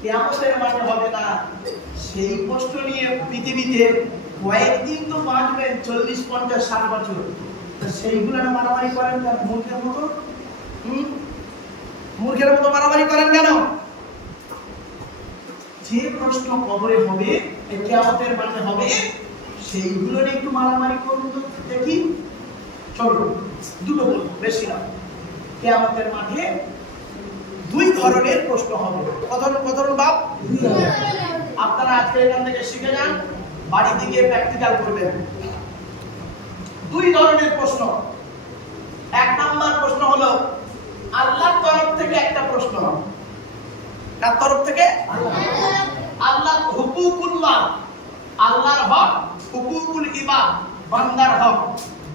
কিয়ামতের মাঠে হবে না, সেই প্রশ্ন নিয়ে পৃথিবীতে কয়েকদিন তো বাঁচবেন, 40, 50, 60 বছর, সেইগুলো না মারামারি করেন কেন? মূর্খের মতো মূর্খের মতো মারামারি করেন কেন? যে প্রশ্ন কবরে হবে, কিয়ামতের মাঠে হবে, সেইগুলো নিয়ে একটু মারামারি করুন তো দেখি। চলো দুটো বলবো, বেশি না। কিয়ামতের মাঠে 2 ধরনের প্রশ্ন হবে। কত ধরনের বাপ? আপনারা আজকে এখান থেকে শিখে যান, বাড়িতে গিয়ে প্র্যাকটিক্যাল করবেন। 2 ধরনের প্রশ্ন। 1 নাম্বার প্রশ্ন হলো আল্লাহর তরফ থেকে একটা প্রশ্ন। কার তরফ থেকে? আল্লাহর হুকুকুল্লাহ, আল্লাহর হক, হুকুকুল ইবাদ, বান্দার হক।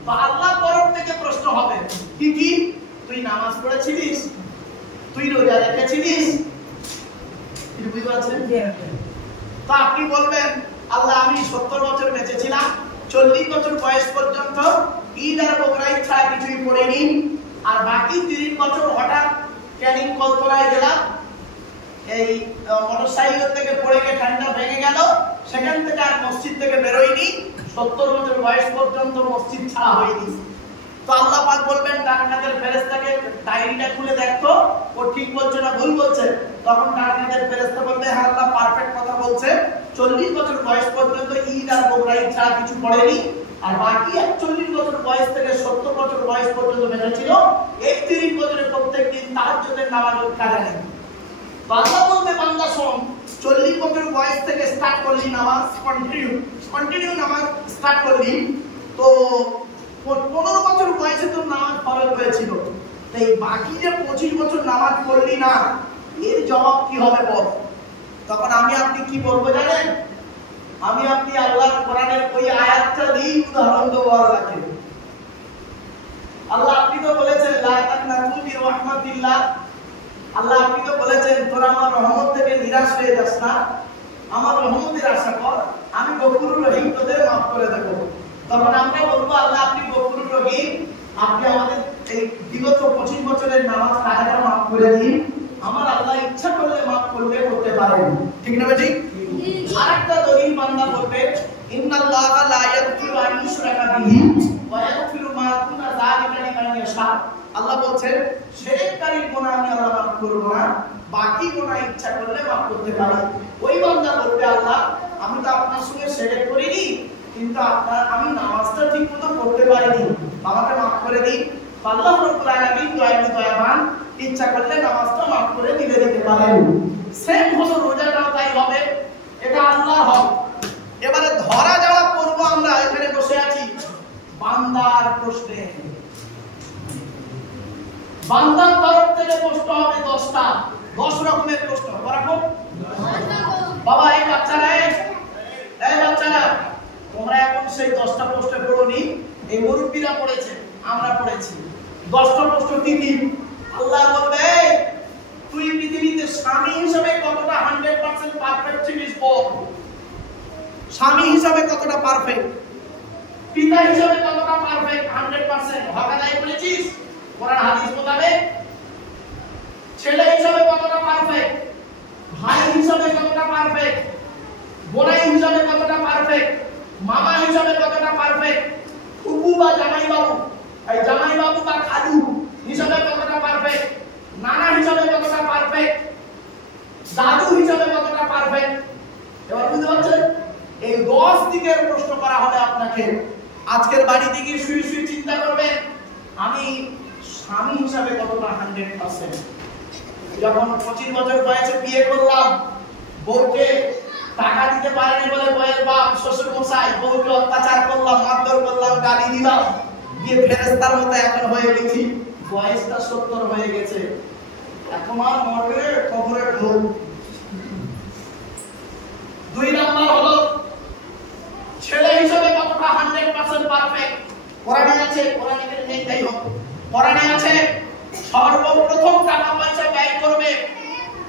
তো আল্লাহর তরফ থেকে প্রশ্ন হবে, কি কি? তুই নামাজ পড়েছিলিস? তুই রোজা রেখেছিলিস? কি বুঝতে পারছেন? তো আপনি বলবেন, আল্লাহ আমি 70 বছর বেঁচে ছিলাম, 40 বছর বয়স পর্যন্ত ঈদ আর বকরা ঈদ ছাড়া কিছুই পড়িনি, আর বাকি 30 বছর হঠাৎ ক্যানিং কলতলায় গেলাম, এই মোটরসাইকেল থেকে পড়ে গিয়ে ঠান্ডা ভেঙে গেল, সেখান থেকে আর মসজিদ থেকে বেরোয়নি, 70 বছর বয়স পর্যন্ত মসজিদ ছাড়া হয়নি। তো আল্লাহ পাক বলবেন ডান হাতের ফেরেশতাকে, ডায়েরিটা খুলে দেখতো ও ঠিক বলছে না ভুল বলছে। তখন ডান হাতের ফেরেশতা বলবে, হ্যাঁ আল্লাহ পারফেক্ট কথা বলছে, 40 বছর বয়স পর্যন্ত ঈদ আর বকরা ঈদ ছাড়া কিছু পড়েনি, আর বাকি 41 বছর বয়স থেকে 70 বছর বয়স পর্যন্ত বেঁচে ছিল, 31 বছরে প্রত্যেকদিন তাহাজ্জুদের নামাজ কাজা নেই। আল্লাহ বলতে, বান্দা শোন, 40 বছর বয়স থেকে স্টার্ট করলি নামাজ, কন্টিনিউ নামাজ স্টার্ট করলি, তো 15 বছর বয়সে তোর নামাজ ফরজ হয়েছিল, তাই বাকি যে 25 বছর নামাজ পড়লি না, এর জবাব কি হবে বল? তখন আমি আপনি কি বলবো জানেন? আমি আপনি আল্লাহর কোরআনের ওই আয়াতটা দিয়ে উদাহরণ দেবো আল্লাহকে। আল্লাহ আপনি তো বলেছেন লা তাকনাতু মির রাহমাতিল্লাহ, আল্লাহ আপনি তো বলেছেন তোরা আমার রহমত থেকে নিরাশ হয়ে যাস না, আমার রহমতের আশা কর, আমি গফুরুর রহিম, তোদের মাফ করে দেব। তখন আমরা বলবো, আল্লাহ আপনি গফুরুর রহিম, আপনি আমাদের এই বিগত 25 বছরের নামাজ কাজাটা মাফ করে দিন, আমার আল্লাহ ইচ্ছা করলে মাফ করতে পারেন। ঠিক না ঠিক? আরেকটা দলিল বান্দা বলবে, ইন্নাল্লাহা লা ইয়াগফিরু আন ইউশরাকা বিহি ওয়া ইয়াগফিরু মা দুনা যালিকা লিমান ইয়াশা। আল্লাহ বলেন শিরককারীর গুনাহ আমি আল্লাহ মাফ করব না, বাকি গুনাহ ইচ্ছা করলে মাফ করতে পারি। ওই বান্দা বলবে, আল্লাহ আমি তো আপনার সঙ্গে শিরক করিনি, কিন্তু আমি নামাজটা ঠিকমতো পড়তে পারিনি, আমাকে মাফ করে দিন। আল্লাহ রাব্বুল আলামিন দয়াবান, ইচ্ছা করলে নামাজটা মাফ করে দিতে পারেন। সেম হলো রোজাটাও তাই হবে, এটা আল্লাহর হক। এবারে ধরা যাওয়া করব আমরা এখানে বসে আছি বান্দার প্রশ্নে। বান্দার তরফ থেকে প্রশ্ন হবে 10টা, 10 রকমের প্রশ্ন। করাবো বাবা, এই বাচ্চারা তোমরা এখন সেই 10টা প্রশ্ন পড়োনি, এই মুরব্বীরা পড়েছে, আমরা পড়েছি। 10টা প্রশ্ন কি কি? আল্লাহ বলবে, তুই পৃথিবীতে স্বামী হিসেবে কতটা 100% পারফেক্ট ছিলিস বল। স্বামী হিসেবে কতটা পারফেক্ট, পিতা হিসেবে কতটা পারফেক্ট 100% হক আদায় করেছিস কোরআন হাদিস মোতাবেক। ছেলে হিসেবে কতটা পারফেক্ট, ভাই হিসেবে কতটা পারফেক্ট, বোনাই হিসেবে কতটা পারফেক্ট, মামা হিসাবে কতটা পারফেক্ট, ফুপু বা জামাই বাবু, এই জামাই বাবু বা খালু হিসাবে কতটা পারফেক্ট, নানা হিসাবে কতটা পারফেক্ট, দাদু হিসাবে কতটা পারফেক্ট। এবার বুঝতে পারছেন? এই 10 দিকের প্রশ্ন করা হবে আপনাকে। আজকের বাড়িতে গিয়ে শুয়ে শুয়ে চিন্তা করবেন আমি স্বামী হিসাবে কতটা 100%। যখন 25 বছর বয়সে বিয়ে করলাম, বউকে টাকা দিতে পারেনি বলে বউয়ের বাপ শ্বশুর মশাই বউকে অত্যাচার করলাম, মারধর করলাম, গালি দিলাম, দিয়ে ফেরেশতার মতো এখন হয়ে গেছি, বয়সটা 70 হয়ে গেছে, এখন আর মরবে কবরে ঢোল। 2 নাম্বার হলো ছেলে হিসেবে কতটা 100% পারফেক্ট। কোরআনে আছে, কোরআনে নেই তাই হোক, কোরআনে আছে সর্বপ্রথম টাকা পয়সা ব্যয় করবে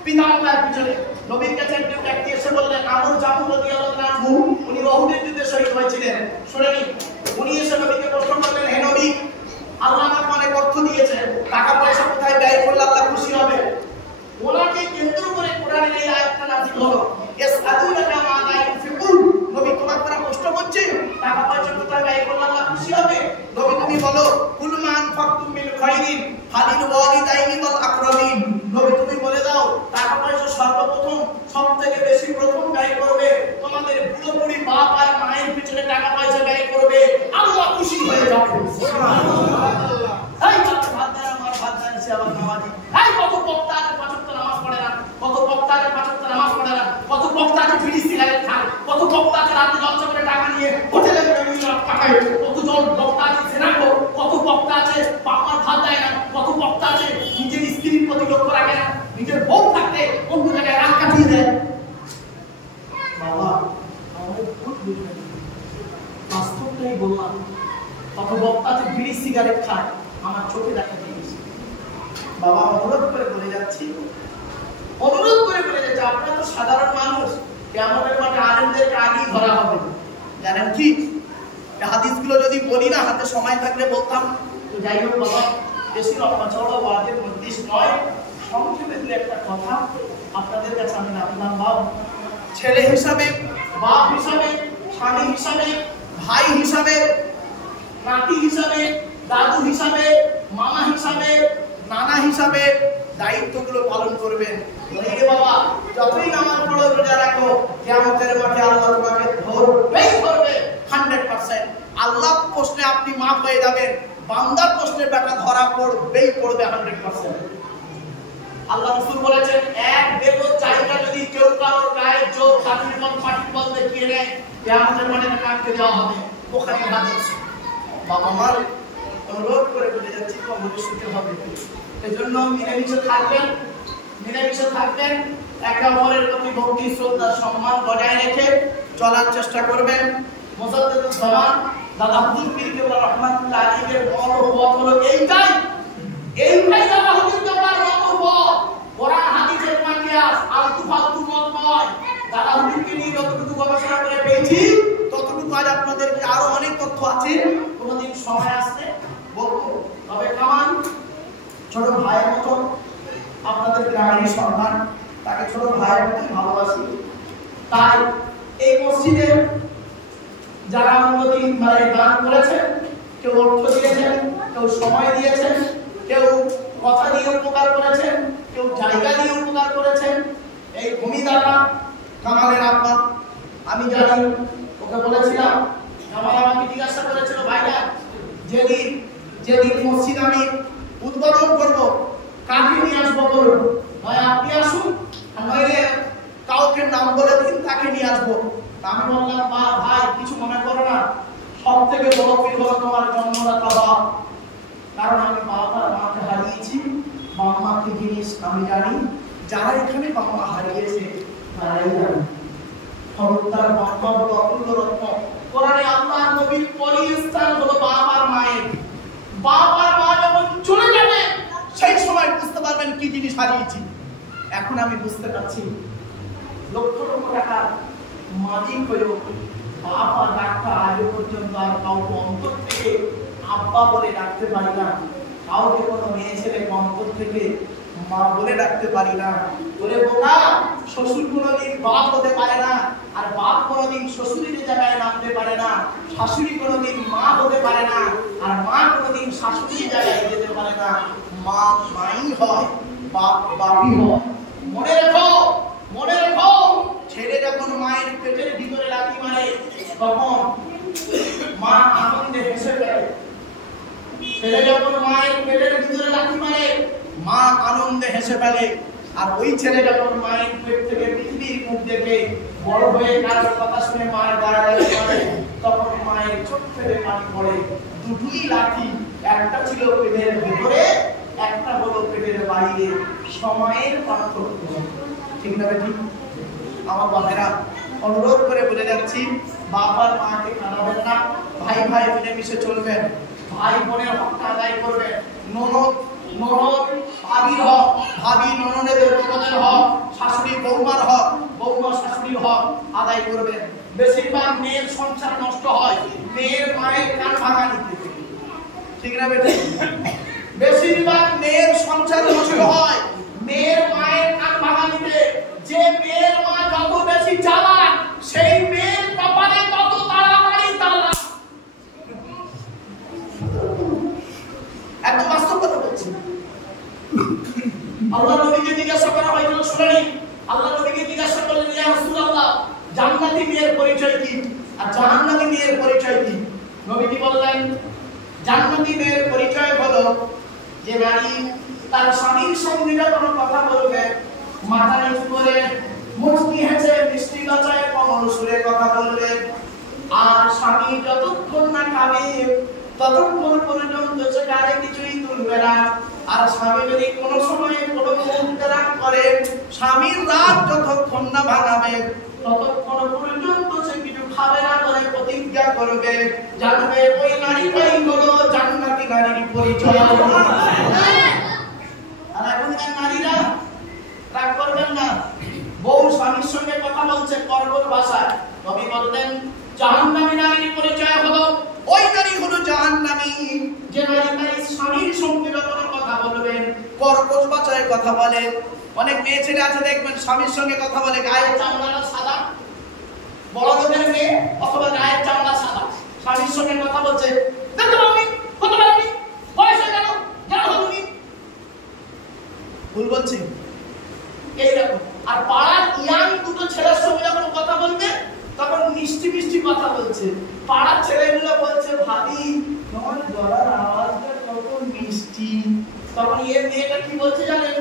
পিতামাতার পিছনে। নবীর কাছে একজন ব্যক্তি এসে বললেন, আমর জামু রাদিয়াল্লাহু আনহু, উনি উহুদের যুদ্ধে শহীদ হয়েছিলেন, শুনেনি? উনি এসে নবীকে প্রশ্ন করলেন, হে নবী, আল্লাহ আমাকে অনেক অর্থ দিয়েছে, টাকা পয়সা কোথায় ব্যয় করলে আল্লাহ খুশি হবে? ওনাকে কেন্দ্র করে কোরআনের এই আয়াতটা নাযিল হলো, ইয়াসআলুনাকা মাযা ইউনফিকুন। নবী তোমার দ্বারা প্রশ্ন করছে টাকা পয়সা কোথায় ব্যয় করলে আল্লাহ খুশি হবে? নবী তুমি বলো, কুল মা আনফাকতুম মিন খায়রিন ফালিল ওয়ালিদাইনি ওয়াল আকরাবিন। নবী তুমি বলে দাও টাকা পয়সা সর্বপ্রথম সবথেকে বেশি প্রথম ব্যয় করবে তোমাদের বুড়ো বুড়ি বাপ আর মায়ের পিছনে টাকা পয়সা ব্যয় করবে, আল্লাহ খুশি হয়ে যাবে। সুবহানাল্লাহ। এই ভাত দেন আমার ভাত দেন সে আবার নামাজি। এই কত বক্তা আছে 5 ওয়াক্ত নামাজ পড়ে না, কত বক্তা আছে 5 ওয়াক্ত নামাজ পড়ে না, কত বক্তা আছে বিড়ি সিগারেট খায়, কত বক্তা আছে রাতে জলসা করে টাকা নিয়ে হোটেলে পাঠায়, কত জন বক্তা আছে সেনাকো, কত বক্তা আছে বাবার ভাত দেয় না, কত বক্তা আছে নিজের স্ত্রীর প্রতি লক্ষ্য রাখে না, নিজের বউ থাকতে অন্য জায়গায় রাত কাটিয়ে দেয়। বাবা আমাদের ভুল বুঝবেন, বাস্তবটাই বললাম। কত বক্তা আছে বিড়ি সিগারেট খায়, আমার চোখে দেখা দিয়েছে। বাবা অনুরোধ করে বলে যাচ্ছি, অনুরোধ করে বলে যাচ্ছি, আপনারা তো সাধারণ মানুষ, কিয়ামতের মাঠে আলেমদেরকে আগেই ধরা হবে, জানেন কি? এই হাদিসগুলো যদি বলি না, হাতে সময় থাকলে বলতাম, তো যাই হোক বাবা, বেশি লম্বা চওড়া ওয়াজের মধ্যে নয়, সংক্ষেপে দু একটা কথা আপনাদের কাছে আমি রাখলাম। বাপ ছেলে হিসাবে, বাপ হিসাবে, স্বামী হিসাবে, ভাই হিসাবে, নাতি হিসাবে, দাদু হিসাবে, মামা হিসাবে, নানা হিসাবে দায়িত্বগুলো পালন করবেন। বলে বাবা যতই নামাজ পড়ো রোজা রাখো, কিয়ামতের মাঠে আল্লাহ তোমাকে ধরবেই ধরবে 100%। আল্লাহ প্রশ্নে আপনি মাফ হয়ে যাবেন, বান্দার প্রশ্নে বেটা ধরা পড়বেই পড়বে 100%। আল্লাহ রাসূল বলেছেন, এক বেগত জায়গা যদি কেউ কারোর গায়ে জোর কাঠির বল পাটির বল দেখিয়ে নেয়, কিয়ামতের মাঠে কাটতে দেওয়া হবে। বুখারীর হাদিস। বাবা মার অনুরোধ করে বলে যাচ্ছি, কবরে শুতে হবে, এজন্য মিলেমিশে থাকবেন, মিলেমিশে থাকবেন, একে অপরের প্রতি ভক্তি শ্রদ্ধা সম্মান বজায় রেখে চলার চেষ্টা করবেন। মুজাদ্দিদুল জামান দাদা হুজুর পীর কেবলা রাহমাতুল্লাহ আলাইহির বড় পথ হলো এইটাই, এইটাই দাদা হুজুর কেবলার বড় পথ। কোরআন হাদিসের মাকিয়াস আলতু ফালতু মত নয়। দাদা হুজুরকে নিয়ে যতটুকু গবেষণা করে পেয়েছি ততটুকু আজ আপনাদেরকে আরো অনেক তথ্য আছে, কোনদিন সময় আসলে বলবো। তবে কামান ছোট ভাইয়ের মতো আপনাদের গ্রামের সন্তান, তাকে ছোট ভাইয়ের মতো ভালোবাসি। তাই এই মসজিদে যারা অনুমতি দান করেছেন, কেউ অর্থ দিয়েছেন, কেউ সময় দিয়েছেন, কেউ কথা দিয়ে উপকার করেছেন, কেউ জায়গা দিয়ে উপকার করেছেন, এই ভূমিদাতা কামালের আব্বা, আমি জানি, ওকে বলেছিলাম, কামাল আমাকে জিজ্ঞাসা করেছিল, ভাইরা যেদিন মসজিদ আমি উদ্বোধন করব কাকে নিয়ে আসবো বলুন, ভাই আপনি আসুন, নইলে কাউকে নাম বলে দিন, তাকে নিয়ে আসবো। আমি বললাম, ভাই কিছু মনে করো না, সব থেকে বড় পীর হলো তোমার জন্মদাতা বাপ, কারণ আমি বাবা মাকে হারিয়েছি, বাবা মাকে জিনিস আমি জানি, যারা এখানে বাবা হারিয়েছে তারাই জানে। তার বাবা হলো অতুল্য রত্ন। কোরআনে আল্লাহর নবীর পরই স্থান হলো বাপ আর মায়ের। বাপ আর মা যখন চলে যাবে সেই সময় বুঝতে পারবেন কি জিনিস হারিয়েছি। এখন আমি বুঝতে পারছি, লক্ষ লক্ষ টাকার মালিক হয়েও বাপ আর ডাক্তার আজ পর্যন্ত আর কাউকে অন্তর থেকে আব্বা বলে ডাকতে পারি না, কাউকে কোনো মেয়ে ছেলে অন্তর থেকে মা বলে ডাকতে পারি না। বলে বোকা, শ্বশুর কোনোদিন বাপ হতে পারে না, আর বাপ কোনোদিন কোনোদিন শ্বশুরের জায়গায় নামতে পারে না, শাশুড়ি কোনোদিন মা হতে পারে না, আর মা কোনোদিন শাশুড়ির জায়গায় যেতে পারে না। মা মাই হয়, বাপ বাপই হয়। মনে রেখো, মনে রেখো, ছেলে যখন মায়ের পেটের ভিতরে লাথি মারে তখন মা আনন্দে হেসে ফেলে। ছেলে যখন মায়ের পেটের ভিতরে লাথি মারে মা আনন্দে হেসে ফেলে। আর ওই ছেলে যখন মায়ের পেট থেকে পৃথিবীর মুখ দেখে বড় হয়ে কারোর কথা শুনে মায়ের গায়ে পড়ে তখন মায়ের চোখ থেকে পানি পড়ে। দুটোই লাঠি, একটা ছিল পেটের ভিতরে, একটা হলো পেটের বাইরে। সময়ের পার্থক্য, ঠিক না ঠিক? আমার বাবারা অনুরোধ করে বলে যাচ্ছি, বাবার মাকে কাঁদাবেন না, ভাই ভাই মিলেমিশে চলবেন, ভাই বোনের হকটা আদায় করবেন। ননদ ননদ ভাবির হক, ভাবি ননদের হক, শাশুড়ি বৌমার হক, বৌমা শাশুড়ির হক আদায় করবেন। বেশিরভাগ মেয়ের সংসার নষ্ট হয় মেয়ের মায়ের কান ভাঙা নিতে, ঠিক না বেটে? বেশিরভাগ মেয়ের সংসার নষ্ট হয় মেয়ের মায়ের কান ভাঙা নিতে। যে মেয়ের মা যত বেশি চালাক সেই মেয়ের কপালে তত তাড়াতাড়ি তালাক। একদম বাস্তব কথা বলছি। আল্লাহ নবীকে জিজ্ঞাসা করা হয়েছিল, শুনেনি? আল্লাহ নবীকে জিজ্ঞাসা করলেন, ইয়া রাসূলুল্লাহ, জান্নাতি মেয়ের পরিচয় কি আর জাহান্নামী মেয়ের পরিচয় কি? নবীজি বললেন, জান্নাতি মেয়ের পরিচয় হলো যে নারী তার স্বামীর সঙ্গে যখন কথা বলবে মাথা নিচু করে মুচকি হেসে মিষ্টি বাচায় কোমল সুরে কথা বলবে। আর স্বামী যতক্ষণ না খাবে ততক্ষণ পর্যন্ত সে কারে কিছুই তুলবে না। আর স্বামী যদি কোনো সময় কোনো মুখ রাগ করে, স্বামীর রাগ যতক্ষণ না ভাঙাবে ততক্ষণ পর্যন্ত সে কিছু খাবে না বলে প্রতিজ্ঞা করবে। জানবে ওই নারীটাই হলো জান্নাতি নারীর পরিচয়। আর এখনকার নারীরা রাগ করবেন না, বউ স্বামীর সঙ্গে কথা বলছে কর্কশ ভাষায়, নবী বললেন জাহান্নামী নারীর পরিচয় হলো ওই নারী হলো জাহান্নামী যে নারী তার স্বামীর সঙ্গে যখন কথা বলবেন কর্কশ ভাষায় কথা বলে। অনেক মেয়ে ছেলে আছে দেখবেন স্বামীর সঙ্গে কথা বলে গায়ের চামড়াটা সাদা, বড় লোকের মেয়ে অথবা গায়ের চামড়া সাদা, স্বামীর সঙ্গে কথা বলছে, দেখতে পাবি কত পারবি বয়স হয়ে গেল জানো তুমি, ভুল বলছি এইরকম। আর পাড়ার ইয়াং দুটো ছেলের সঙ্গে যখন কথা বলবে তখন মিষ্টি মিষ্টি কথা বলছে, পাড়ার ছেলেগুলো বলছে ভাবি তোমার গলার আওয়াজটা কত মিষ্টি। তখন এই মেয়েটা কি বলছে জানেন?